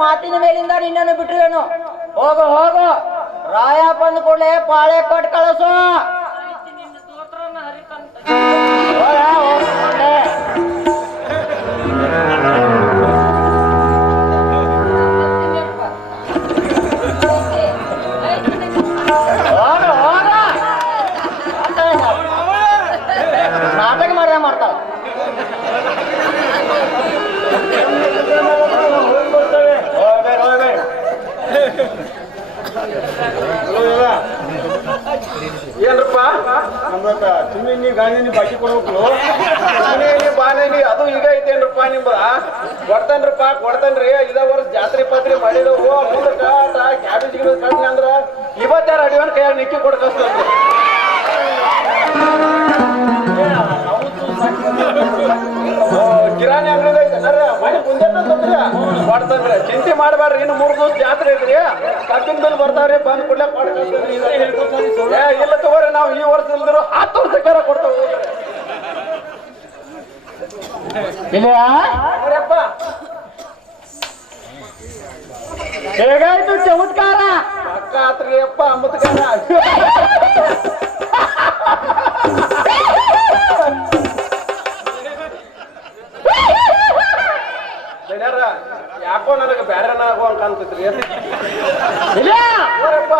ಮಾತಿನ ಮೇಲಿಂದ ನಿನ್ನನ್ನು ಬಿಟ್ಟಿರುವೆನು ಹೋಗು ಹೋಗು. ರಾಯ ಬಂದ ಕೂಡಲೇ ಪಾಳೆ ಕೊಟ್ಟು ಕಳಸು. ಮಾಡ್ತಾರ ನಮ್ದಕ್ಕ ಚಿಮ್ಮಿನಿ ಗಾಂಧಿನಿ ಬಾಕಿ ಕೊಡ್ಬೇಕು. ಬಾನೇನಿ ಅದು ಈಗ ಐತೇನ್ರಪ್ಪ ನಿಮ್ದ ಕೊಡ್ತೇನ್ರಪ್ಪ ಕೊಡ್ತೇನ್ರಿ. ಇದ ವರ್ಷ ಜಾತ್ರೆ ಪಾತ್ರೆ ಮಾಡಿದವು. ಮುಂದಕ್ಕ ಕ್ಯಾಬೇಜ್ ಗಿಬೇಜ್ ಕಡಿಮೆ ಅಂದ್ರ ಇವತ್ತಾರ ಅಡಿವನ್ ಕೈಯಾಗ ನಿಕ್ಕಿ ಕೊಡ್ ಕಳ್ಸ್ತೇನ್ರಿ ಓ, ಕಿರಾಣಿ ಅಂಗಡಿ ಐತೆ. ನರ್ರ ಮನೆ ಮುಂದೆ ತಂದ್ರಿ. ಕೊಡ್ತೇನ್ರಿ. ಚಿಂತೆ ಮಾಡಬೇಡ್ರಿ ಇನ್ನು ಮೂರು ದಿವಸ ಜಾತ್ರೆ ಐತ್ರಿ. ಕಬ್ಬಿನ ಮೇಲೆ ಬರ್ತಾವ್ರಿ ಬಂದ್ ಕೂಡಲೇ ಕೊಡ್ತೇನ್ರಿ ಏ, ಇಲ್ಲ ತಗೋರಿ ನಾವು ಈ ವರ್ಷ ಇಲ್ದಿರೋ ಹತ್ತು ವರ್ಷಕ್ಕಾರ ಕೊಡ್ತೇವೆ ಹೋಗ್ರಿ. ಇಲ್ಲ ನೋಡ್ರಪ್ಪ ಹೇಗಾಯ್ತು ಚಮತ್ಕಾರ? ಅಕ್ಕ ಆತ್ರಿ ಅಪ್ಪ ಅಂಬತ್ಕಾರ ಗೆಳೆಯರ, ಯಾಕೋ ನನಗೆ ಬ್ಯಾರೆ ಆಗೋ ಅಂತ ಅನ್ಸತ್ರಿ ಇಲ್ಲ ಓರಪ್ಪ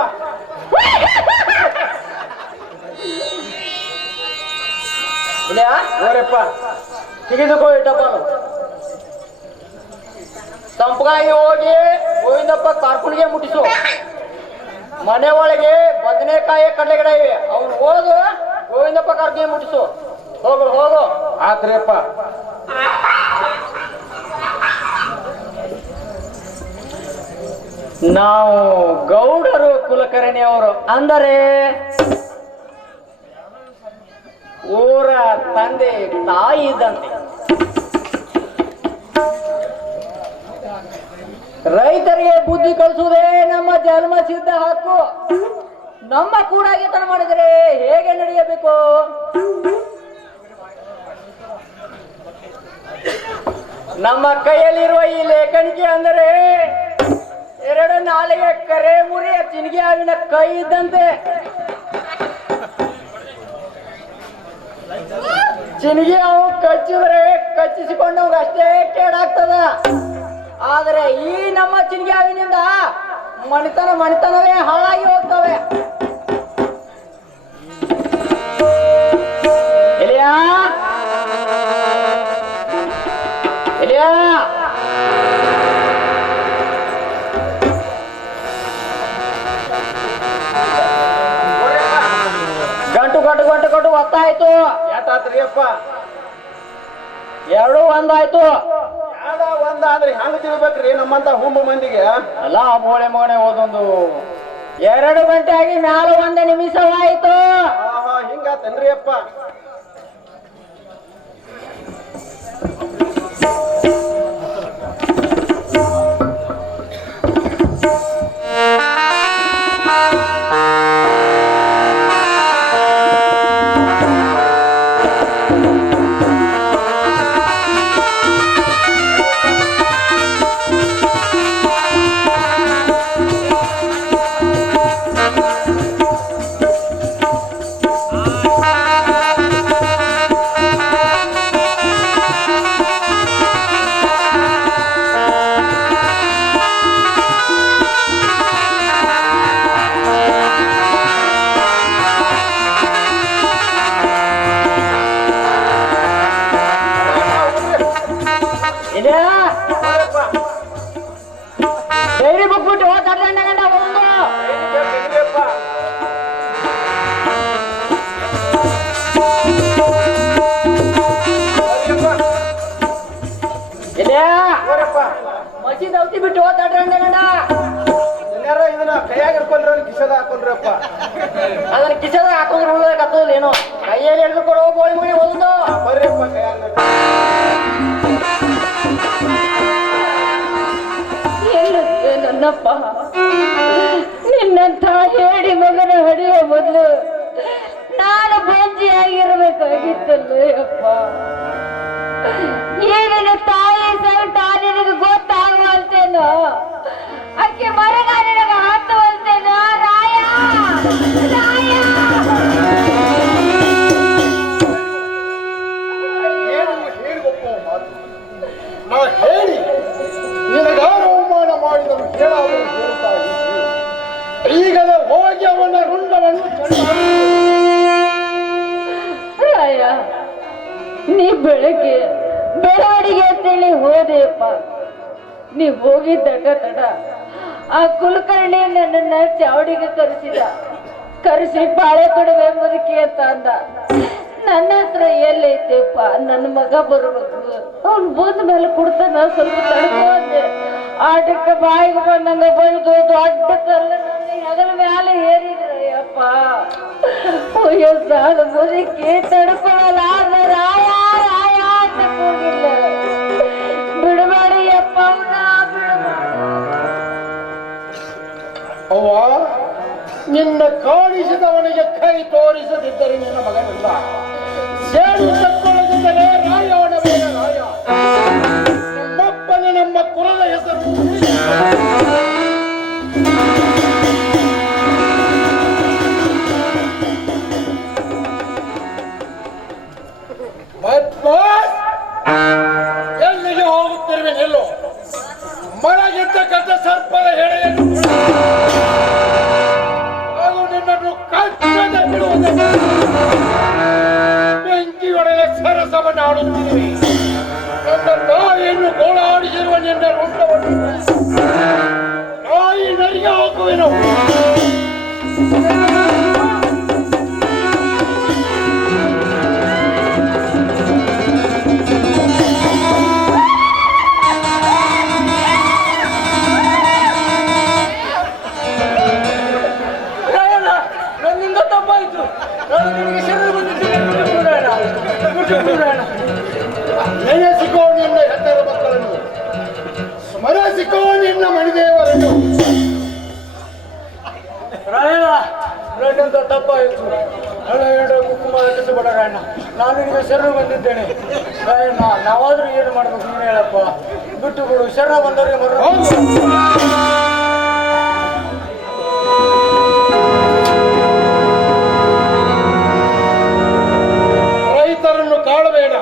ಇಲ್ಲ ತೆಗೆದುಕೋ ಇಟ್ಟಪ್ಪ ತಂಪಗಾಯಿ ಹೋಗಿ ಗೋವಿಂದಪ್ಪ ಕಾರ್ಕುಣಿಗೆ ಮುಟ್ಟಿಸು. ಮನೆ ಒಳಗೆ ಬದನೆಕಾಯಿ ಕಡಲೆಗಿಡ ಇವೆ. ಅವ್ನು ಹೋದು ಗೋವಿಂದಪ್ಪ ಕಾರ್ಕುಣಿಗೆ ಮುಟ್ಟಿಸು. ಹೋಗು ಹೋಗು. ಆತ್ರಿ ಅಪ್ಪ ನಾವು ಗೌಡರು ಕುಲಕರ್ಣಿ ಅವರು ಅಂದರೆ? ಊರ ತಂದೆ ತಾಯಿ ಇದ್ದಂತೆ ರೈತರಿಗೆ ಬುದ್ಧಿ ಕಲಿಸುವುದೇ ನಮ್ಮ ಜನ್ಮ ಸಿದ್ಧ ಹಕ್ಕು. ನಮ್ಮ ಕೂಡಾಗಿತನ ಮಾಡಿದರೆ ಹೇಗೆ ನಡೆಯಬೇಕು? ನಮ್ಮ ಕೈಯಲ್ಲಿರುವ ಈ ಲೇಖನಿಕೆ ಅಂದರೆ ಎರಡು ನಾಲಿಗೆ ಕರೆ ಮುರಿಯ ಚಿನ್ಗೆ ಹಾವಿನ ಕೈ ಇದ್ದಂತೆ ಚಿನಿಗೆ ಅವು ಕಚ್ಚಿದ್ರೆ ಕಚ್ಚಿಸಿಕೊಂಡವ್ ಅಷ್ಟೇ ಕೇಡಾಗ್ತದ. ಆದರೆ ಈ ನಮ್ಮ ಚಿನಿಗೆ ಅವಿನಿಂದ ಮಣಿತನ ಮಣಿತನವೇ ಹಾಳಾಗಿ ಹೋಗ್ತವೆ. ಅಪ್ಪ ಎರಡು ಒಂದಾಯ್ತು. ಯಾಡ ಒಂದ ಅಂದ್ರೆ ಹೆಂಗ ತಿಳ್ಬೇಕ್ರಿ ನಮ್ಮಂತ ಹುಂಬ ಮಂದಿಗೆ? ಅಲ್ಲ ಮೋಳೆ ಮೋಳೆ ಓದೊಂದು ಎರಡು ಗಂಟೆ ಆಗಿ ಮ್ಯಾಲ ಒಂದೇ ನಿಮಿಷವಾಯಿತು. ಹಿಂಗಾತನ್ರಿ ಅಪ್ಪ ಔತಿ ಬಿಟ್ಟು ತಡ್ದಂಡ ಗಂಡ. ಇದನ್ನ ಕೈಯಾಗ ಹಿಡ್ಕೊಂಡ್ರಿ ಕಿಶದ ಹಾಕೊಂಡ್ರಪ್ಪ. ಅದನ್ನ ಕಿಸದ ಹಾಕೊಂಡ್ರೆ ಉಳ್ದಾಕತ್ತಲ್ಲ ಏನೋ? ಕೈಯಲ್ಲಿ ಹಿಡಿದು ಕೊಡೋ ಬೋಳಿ ಮುಳಿ ಒಂದು ಕೈಯಾಗ ಎಲ್ಲದ್ದೆ ನನ್ನಪ್ಪ? ನಿನ್ನಂತ ಹೇಳಿ ಮಗನ ಹಡಿಯ ಮೊದಲು ನಾನು ಬಂಜಿಯಾಗಿರ್ಬೇಕಾಗಿತ್ತಲ್ಲ ಅಪ್ಪ ಈಗಿನ ತಾಯಿ ಸಂಕಟ ನಿನಗೆ ಆಕೆ ಮರಗಾಲಿನಾಗ ಹಾಕುವಂತೇನ ರಾಯ ನಾ ಹೇಳಿ ನಿನಗ ಅವಮಾನ ಮಾಡಿದನು ಕೇಳಾದರೂ ರಾಯ ನೀ ಬೆಳಗ್ಗೆ ಬೆಳವಣಿಗೆ ಅಂತೇಳಿ ಹೋದೆಯಪ್ಪ ನೀ ಹೋಗಿ ತಡ ಆ ಕುಲಕರ್ಣಿ ನನ್ನನ್ನ ಚಾವಡಿಗೆ ಕರೆಸಿದ. ಕರೆಸಿ ಬಾಳೆ ಕೊಡುವೆ ಮುದುಕಿ ಅಂತ ಅಂದ. ನನ್ನ ಹತ್ರ ಎಲ್ಲೈತೆಪ್ಪ, ನನ್ನ ಮಗ ಬರ್ಬೇಕು. ಅವ್ನು ಬಂದ ಮೇಲೆ ಕೊಡ್ತಾನ, ಸ್ವಲ್ಪ ತಡ್ಕೊಂಡೆ ಆಟಕ್ಕೆ ಬಾಯಿಗೆ ಬಂದಂಗ ಬಂದು ದೊಡ್ಡ ಕಲ್ಲ ಹೆಗಲ ಮೇಲೆ ಏರಿದ್ರಯ್ಯಪ್ಪ ಸಾಲ ಮುದುಕಿ ತಡ್ಕೊಳ್ಳಲ್ಲ ರಾಯ ರಾಯ ಅಂತ ಕೂಗಿಲ್ಲ ನಿನ್ನ ಕಾಣಿಸಿದವನಿಗೆ ಕೈ ತೋರಿಸದಿದ್ದರೆ ನಿನ್ನ ಮಗನಿಲ್ಲ. ಸೇಡು ತಕ್ಕೊಳ್ಳದಿದ್ದರೆ ರಾಯ ಅವನ ರಾಯ. ನಮ್ಮಪ್ಪನ ನಮ್ಮ ಕುಲದ ಹೆಸರು ಸರಸವನ್ನು ನನ್ನ ತಾಯಿಯನ್ನು ಗೋಳಾಡಿಸಿರುವ ನಿನ್ನ ರುಂಡವನ್ನು ತಾಯಿ ನರಿಗೆ ಹಾಕುವೆನು ನನ್ನಿಂದ ತಪ್ಪಾಯಿತು ನಾನು ನಿಮಗೆ ಶರಣು ಬಂದಿದ್ದೇನೆ ಸ್ಮರಿಸಿಕೋ ನಿನ್ನ ಮಣಿದೇವರನ್ನು. ರಾಯಣ್ಣ ನನ್ನಿಂದ ತಪ್ಪಾಯಿತು. ನನ್ನ ಹೆಂಡ ಕುಂಕುಮ ಹಾಕಿಸಬೇಡ ರಾಯಣ್ಣ. ನಾನು ನಿಮಗೆ ಶರಣ ಬಂದಿದ್ದೇನೆ. ರಾಯಣ್ಣ ನಾವಾದ್ರೂ ಏನು ಮಾಡಬೇಕು ನೀನು ಹೇಳಪ್ಪ. ಬಿಟ್ಟು ಬಿಡು ಶರಣ ಬಂದವರಿಗೆ ಮರ ರೈತರನ್ನು ಕಾಳಬೇಡ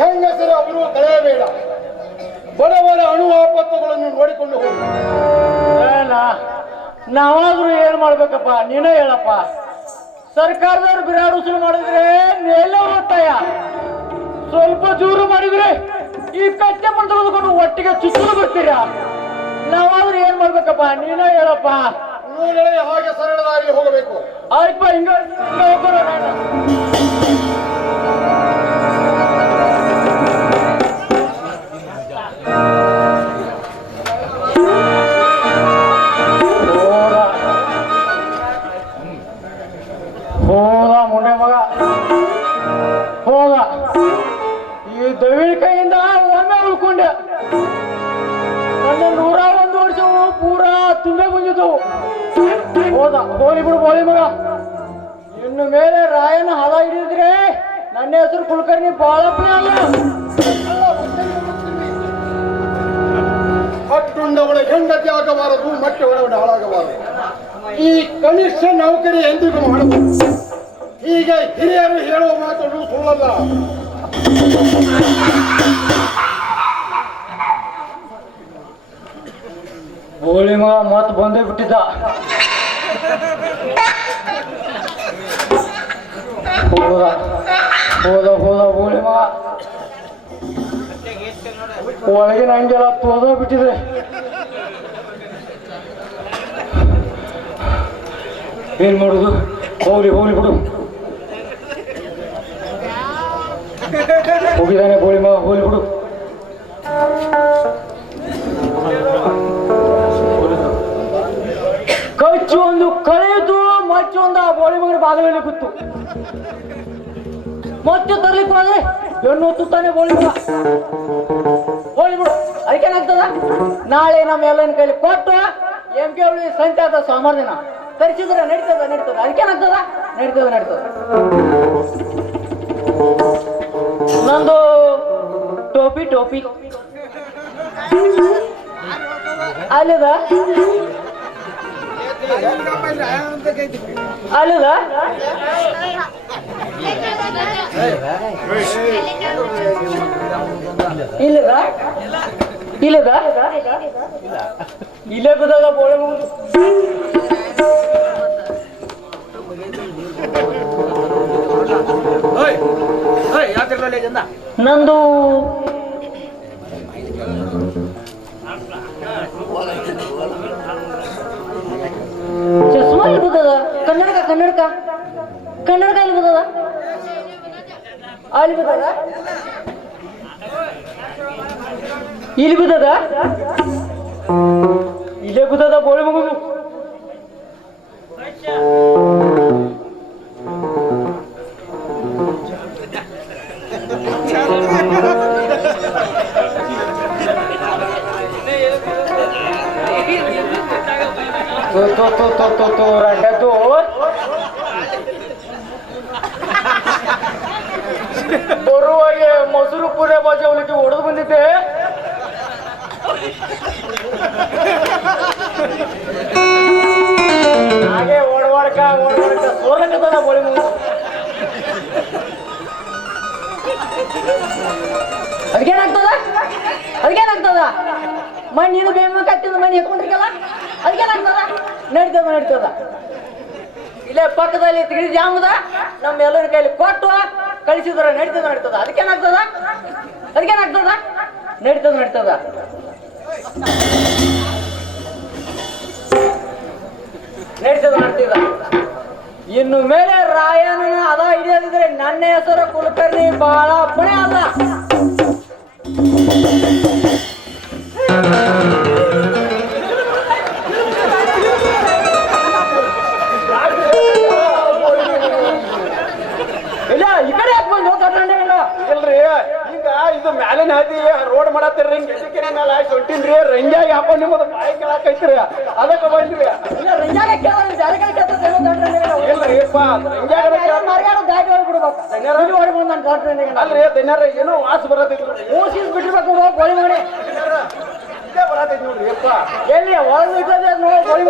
ಹೆಂಗಸರ ಅವರು ಕಳೆಯಬೇಡ. ಬಡವರ ಅಣು ಆಪತ್ತುಗಳನ್ನು ನೋಡಿಕೊಂಡು ಹೋಗು. ನಾವಾದ್ರೂ ಏನು ಮಾಡ್ಬೇಕಪ್ಪ? ನೀನೇ ಹೇಳಪ್ಪ. ಸರ್ಕಾರದವ್ರು ಬಿರಾಡ್ ಉಸುಲು ಮಾಡಿದ್ರೆ ಎಲ್ಲ ಒತ್ತಾಯ ಸ್ವಲ್ಪ ಜೂರು ಮಾಡಿದ್ರೆ ಈ ಕಚ್ಚೆ ತೆಗೆದುಕೊಂಡು ಒಟ್ಟಿಗೆ ಚುಚ್ಚಲು ಬರ್ತೀರಾ? ನಾವಾದ್ರೂ ಏನ್ ಮಾಡ್ಬೇಕಪ್ಪ? ನೀನೇ ಹೇಳಪ್ಪ. ಹಾಗೆ ಸರಳವಾಗಿ ಹೋಗಬೇಕು. ಆಯ್ತಪ್ಪ ಹಿಂಗ ಹಿಂಗ ಹೋಗೋಣ ಹೋದ ಬೋಳಿ ಬಿಡು ಬೋಳಿ ಮಗ. ಇನ್ನು ಮೇಲೆ ರಾಯನ ಹಲ ಹಿಡಿದ್ರೆ ನನ್ನ ಹೆಸರು ಕುಲಕರ್ಣಿ ಬಾಳಪ್ಪನೇ ಅಲ್ಲ. ಹಟ್ಟುಂಡವಳ ಹೆಂಡತಿ ಆಗಬಾರದು ಮಟ್ಟವಳವಳ ಹಾಳಾಗಬಾರದು. ಈ ಕನಿಷ್ಠ ನೌಕರಿ ಎಂದಿಗೂ ಮಾಡಬಹುದು ಹೀಗೆ ಹಿರಿಯರು ಹೇಳುವ ಮಾತನ್ನು ಸುಳ್ಳಲ್ಲ. ಬೋಳಿ ಮಗ ಮತ್ ಬಂದೇ ಬಿಟ್ಟಿದ್ದ. ಹೋದ ಹೋದ ಹೋದ ಬೋಳಿ ಮಗ ಒಳಗಿನ ಹಂಗೆಲ್ಲ ತೋದ ಬಿಟ್ಟಿದೆ ಏನ್ ಮಾಡುದು ಹೋಗ್ಲಿ ಹೋಗ್ಲಿ ಬಿಡು ಹೋಗಿದ್ದಾನೆ ಬೋಳಿ ಮಗ ಹೋಗ್ಲಿ ಬಿಡು ಕಚ್ಚು ಒಂದು ಕಳೆಯಿತು ಮಚ್ಚು ಒಂದು ಆ ಬೋಳಿ ಮಗನ ಬಾಗಿಲಲ್ಲಿ ಕೂತು. ಮತ್ತೆ ತರ್ಲಿಕ್ಕೆ ಹೋದ್ರೆ ಹೆಣ್ಣು ತುತ್ತಾನೆ ಬೋಳಿ ಮಗ ಬೋಳಿ ಬಿಡು ಅದಕ್ಕೇನಾಗ್ತದ? ನಾಳೆ ನಮ್ಮ ಎಲ್ಲನ ಕೈಲಿ ಕೊಟ್ಟು ಎಂ ಕೆ ಅವಳಿ ಸಂತೆ ಆದ ಸೋಮವಾರ ದಿನ ತರಿಸಿದ್ರೆ ನಡೀತದ ನಡೀತದ? ಅದಕ್ಕೇನಾಗ್ತದ? ನಡೀತದ ನಡೀತದ. ನಂದು ಟೋಪಿ ಟೋಪಿ. ಅಲ್ಲಿದ ಅಲ್ಲಿದ ಇಲ್ಲಿದ ಇಲ್ಲದ ಇಲ್ಲೇ ಬಿದ್ದಾಗ ಬೋಳೆ ಮುಗಿದು ನಂದು ಕನ್ನಡಕ ಕನ್ನಡಕ ಕನ್ನಡಕ ಇಲ್ಲಿ ಬಿದ್ದದ ಅಲ್ಲಿ ಬಿದ್ದದ ಇಲ್ಲಿ ಬಿದ್ದದ ಇಲ್ಲೇ ಬಿದ್ದದ ಬೋಳಿ ಮಗುದು ತೋ ತೋ ತೋ ತೋ ತೋ ತೋ ರಂಡದ್ದು ಬರುವಾಗೆ ಮೊಸರು ಪೂರ ಬಾಜಿ ಅವಳಿಗೆ ಹೊಡೆದು ಬಂದಿದ್ದೆ. ಹಾಗೆ ಓಡವಾಡ್ಕ ಓಡವಾಡ್ಕ ಸೋಲಕ್ಕದ ಬೋಳಿ ಅದಕ್ಕೇನಾಗ್ತದ ಅದಕ್ಕೇನಾಗ್ತದ ಮಣ್ಣಿನ ಇದು ಬೇಮಕ್ಕಾಗ್ತದ ಮಣ್ಣು ಎತ್ಕೊಂಡಿರ್ಕಲ್ಲ ಅದಕ್ಕೇನಾಗ್ತದ ನಡೀತದ ನಡೀತದ. ಇಲ್ಲೇ ಪಕ್ಕದಲ್ಲಿ ತಿಳಿದ ಜಾಮದ ನಮ್ಮ ಎಲ್ಲರ ಕೈಲಿ ಕೊಟ್ಟು ಕಳಿಸಿದ್ರ ನಡೀತದ ನಡೀತದ? ಅದಕ್ಕೇನಾಗ್ತದ ಅದಕ್ಕೇನಾಗ್ತದ ನಡೀತದ ನಡೀತದ. ನಡೀತದ ನಡೀತದ. ಇನ್ನು ಮೇಲೆ ರಾಯನ ಅದ ಹಿಡಿಯೋದಿದ್ರೆ ನನ್ನ ಹೆಸರು ಕುಲಕರ್ಣಿ ಬಹಳ ಪುಣೆ ಅಲ್ಲ ಇದು ಮ್ಯಾಲಿನ ಹದಿ ರೋಡ್ ಮಾಡತ್ತೀರಿ ಹಿಂಗ್ ಎದಕ್ಕೆ ಮೇಲೆ ಹೊಂಟಿನ್ರಿ ರಂಜಾಗಿ ಹಾಕೊಂಡ್ ನಿಮ್ಮದು ಬಾಯಿ ಕೇಳಾಕೈತ್ರಿ. ಅದಕ್ಕೆ ಬಂದ್ರಿ ಇಲ್ರಿಪ್ಪ ಅಲ್ರಿ ದಿನಾರ ಏನೋ ವಾಸ ಬರತೈತಿ ಮೂಸಿಸ್ ಬಿಟ್ಟಿರ್ಬೇಕು ನೋಡು ಗೋಳಿ ನೋಡ್ರಿ ಅಪ್ಪ ಎಲ್ಲಿ ಒಳಗೆ ಇಟ್ಟದೆ ನೋಡು ಗೋಳಿ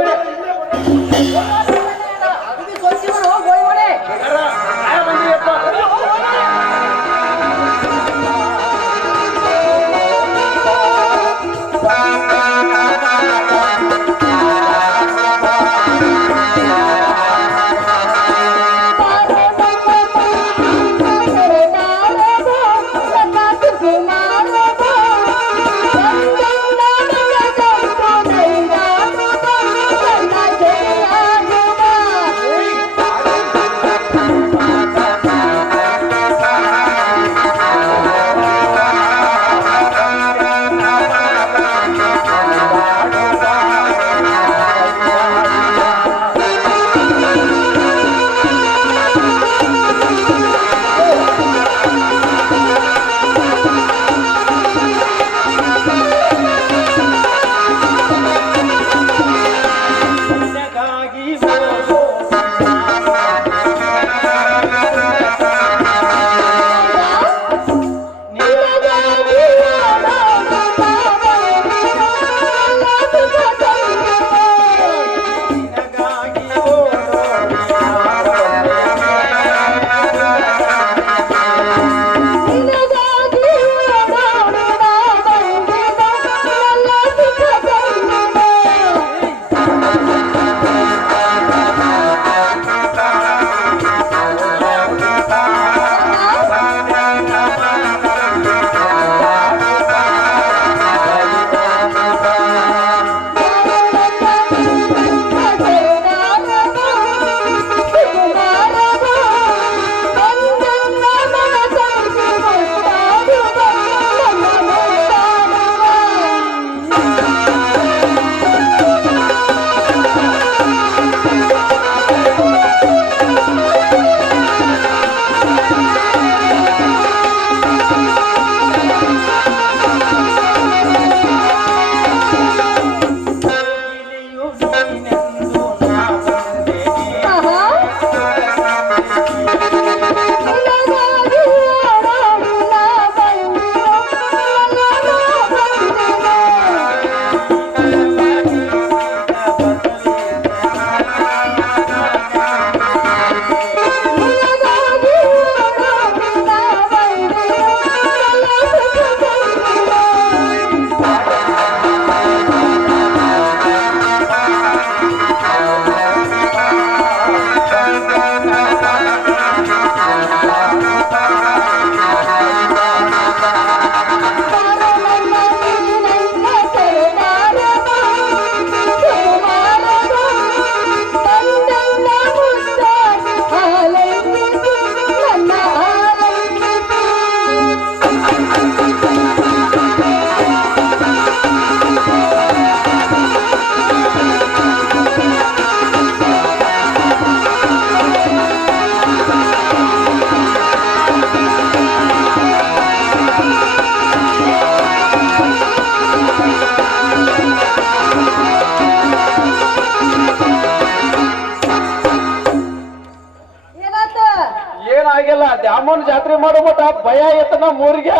ಏನಾಗಿಲ್ಲ ದ್ಯಾಮನ್ ಜಾತ್ರೆ ಮಾಡೋ ಮಟ್ಟ ಭಯ ಐತ ನಮ್ಮ ಊರಿಗೆ.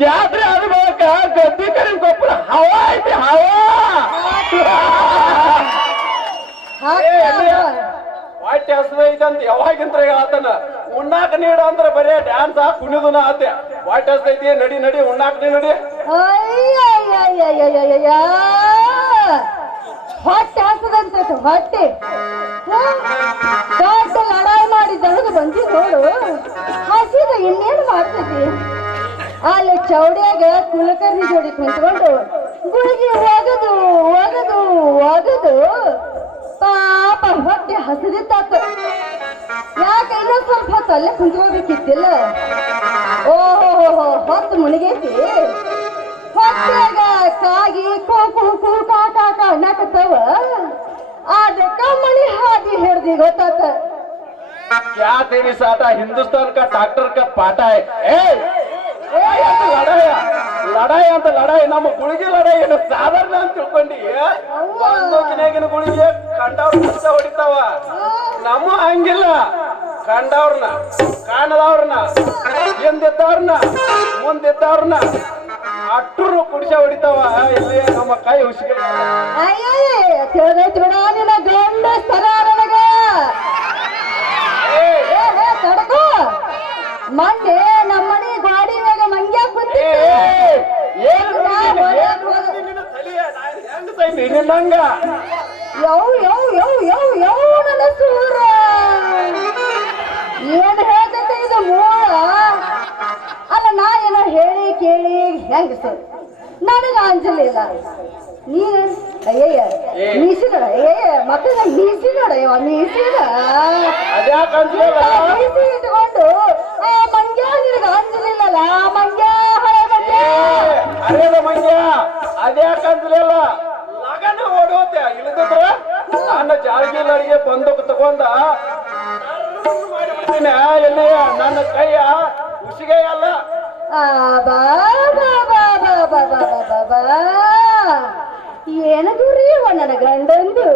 ಜಾತ್ರೆ ಆದ ಬಳಿಕ ಗದ್ದಿ ಕಡೆ ಗೊಬ್ಬರ ಹವಾ ಐತಿ ಹವಾ. ಹೊಟ್ಟೆ ಹಸದೈತೆ ಅಂತ ಯಾವಾಗಿಂತ ಹೇಳತನ? ಉಣ್ಣಾಕ ನೀಡ ಅಂದ್ರೆ ಬರೇ ಡ್ಯಾನ್ಸ್ ಕುಣಿದುನ ಆತೆ. ಹೊಟ್ಟೆ ಹಸದೈತಿ ನಡಿ ನಡಿ ಉಣ್ಣಾಕ ನೀ ನಡಿ. ಅಯ್ಯಯ್ಯಯ್ಯಯ್ಯಯ್ಯಯ್ಯ. ಹೊಟ್ಟೆ ಹಸದಂತ ಹೊಟ್ಟೆ? ದೊಡ್ಡ ಲಡಾಯಿ ಮಾಡಿ ದಣದು ಬಂದಿ ನೋಡು ಹಸಿದ ಇನ್ನೇನು ಮಾಡ್ತೈತಿ ಅಲ್ಲಿ ಚೌಡ್ಯಾಗ ಕುಲಕರ್ಣಿ ಜೋಡಿ ಕುಂತ್ಕೊಂಡು ಗುಳಿಗೆ ಒಗದು ಒಗದು ಒಗದು ಪಾಪ ಹೊಟ್ಟೆ ಹಸಿದಿತ್ತಾತ ಯಾಕೆ ಇನ್ನೊಂದು ಸ್ವಲ್ಪ ಹೊತ್ತು ಅಲ್ಲೇ ಕುಂತ್ಕೋಬೇಕಿತ್ತಿಲ್ಲ ಓಹೋ ಹೊತ್ತು ಮುಳುಗೈತಿ ಕಾಗಿ ಕೋ ಕೂ ಕೂ ಕಾ ಕಾ ಕಾ ಅನ್ನಕತ್ತವ ಅದಕ್ಕ ಮಣಿ ಹಾದಿ ಹಿಡ್ದಿ ಗೊತ್ತಾತ क्या तेरी साटा हिंदुस्तान का डॉक्टर का पाटा है ए ಏ, ಅಂತ ಲಡಾಯ ಲಡಾಯಿ ಅಂತ ಲಡಾಯಿ ನಮ್ಮ ಗುಳಿಗೆ ಲಡಾಯಿ ಏನು ಸಾಧಾರಣ ಅಂತ ತಿಳ್ಕೊಂಡಿ ಬಂದೂಕಿನಾಗಿನ ಗುಳಿಗೆ ಕಂಡವ್ರ ಕಷ್ಟ ಹೊಡಿತಾವ ನಮ್ಮ ಹಂಗಿಲ್ಲ ಕಂಡವ್ರನ್ನ ಕಾಣದವ್ರನ್ನ ಹಿಂದಿದ್ದವ್ರನ್ನ ಮುಂದಿದ್ದವ್ರನ್ನ ಅಟ್ರು ಕುಡಿಸ ಹೊಡಿತಾವ. ಇಲ್ಲಿ ನಮ್ಮ ಕೈ ಹುಸಿಗೆ ತಿಳಿದೈತಿ ಬಿಡ ನಿನ್ನ ಗಂಡ ಸರ ನನಗ. ತಡಕು ನಮ್ಮ ಮನೆ ಗಾಡಿ ಮೇಲೆ ಮಂಗ್ಯ ಕುತ್ತಿ ನಂಗ. ಯವ್ ಯವ್ ಯವ್ ಯವ್ ನನ್ನ ಸೂರ. ಸರ್. ನನಗ ಅಂಜಲಿಲ್ಲ ನೀನು ಅಯ್ಯಯ್ಯ. ಮೀಸಿದ ಅಯ್ಯಯ್ಯ ಮತ್ತೆ ಮೀಸಿದ ಮೀಸಿದ. ಅದ್ಯಾಕ್ ಅಂತೀಯಲ್ಲ? ಮೀಸಿ ಇಟ್ಕೊಂಡು ಆ ಮಂಗ್ಯ ನಿನಗ ಅಂಜಲಿಲ್ಲಲ್ಲ ಆ ಮಂಗ್ಯ ಹಳೆ ಮಂಗ್ಯ ಅರೇದ ಮಂಗ್ಯ ಅದ್ಯಾಕಂದ್ರಲ್ಲ ಲಗನ ಓಡೋತೆ ಇಳಿದಿದ್ರ ನನ್ನ ಜಾಳ್ಗಿ ನಡಿಗೆ ಬಂದೂಕ್ ತಗೊಂಡ ಮಾಡಿಬಿಡ್ತೀನಿ ಎಲ್ಲಿ ನನ್ನ ಕೈಯ ಉಸಿಗೆ ಅಲ್ಲ. ಏನು ಗುರಿಯವ ನನ್ನ ಗಂಡಂದು?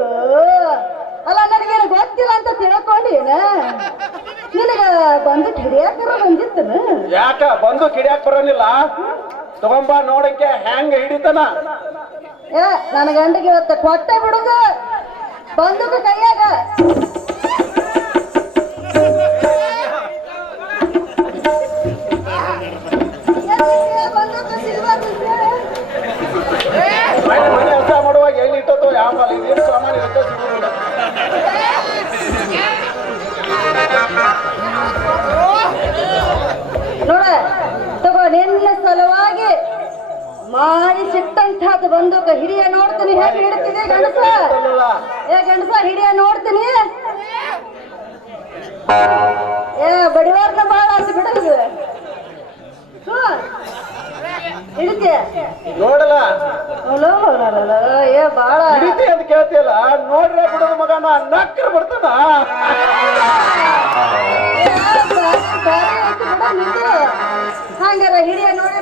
ಅಲ್ಲ ನನಗೇನು ಗೊತ್ತಿಲ್ಲ ಅಂತ ತಿಳ್ಕೊಂಡೇನ ನಿನಗ ಬಂದು ಕಿಡಿಯಾಕ ಬಂದಿತ್ತನ? ಯಾಕ? ಬಂದು ಕಿಡಿಯಾಕ ಬರೋನಿಲ್ಲ? ತಗೊಂಬ ನೋಡಕ್ಕೆ ಹೆಂಗ ಹಿಡಿತನ? ಏ ನನ್ನ ಗಂಡಿಗೆ ಇವತ್ತು ಕೊಟ್ಟೆ ಬಿಡುಗ. ಬಂದೂಕ ಕೈಯಾಗ. ಸಿಟ್ಟಂತಹದ್ದು ಬಂದೂಕ ಹಿರಿಯ ನೋಡ್ತೀನಿ. ಹೇಗೆ ಹಿಡ್ತೀನಿ ಗಣಸ ಏ ಗಣಸ ಹಿರಿಯ ನೋಡ್ತೀನಿ. ಏ ಬಡಿವಾರ್ನ ಬಾಳ ಆಸೆ ಬಿಡದು ಹಿಡಿತೀಯ ನೋಡಲ್ಲ. ಏ ಬಾಳ. ಅಂತ ಬಿಡೋದು ಮಗನ ಹಿರಿಯ ನೋಡಿ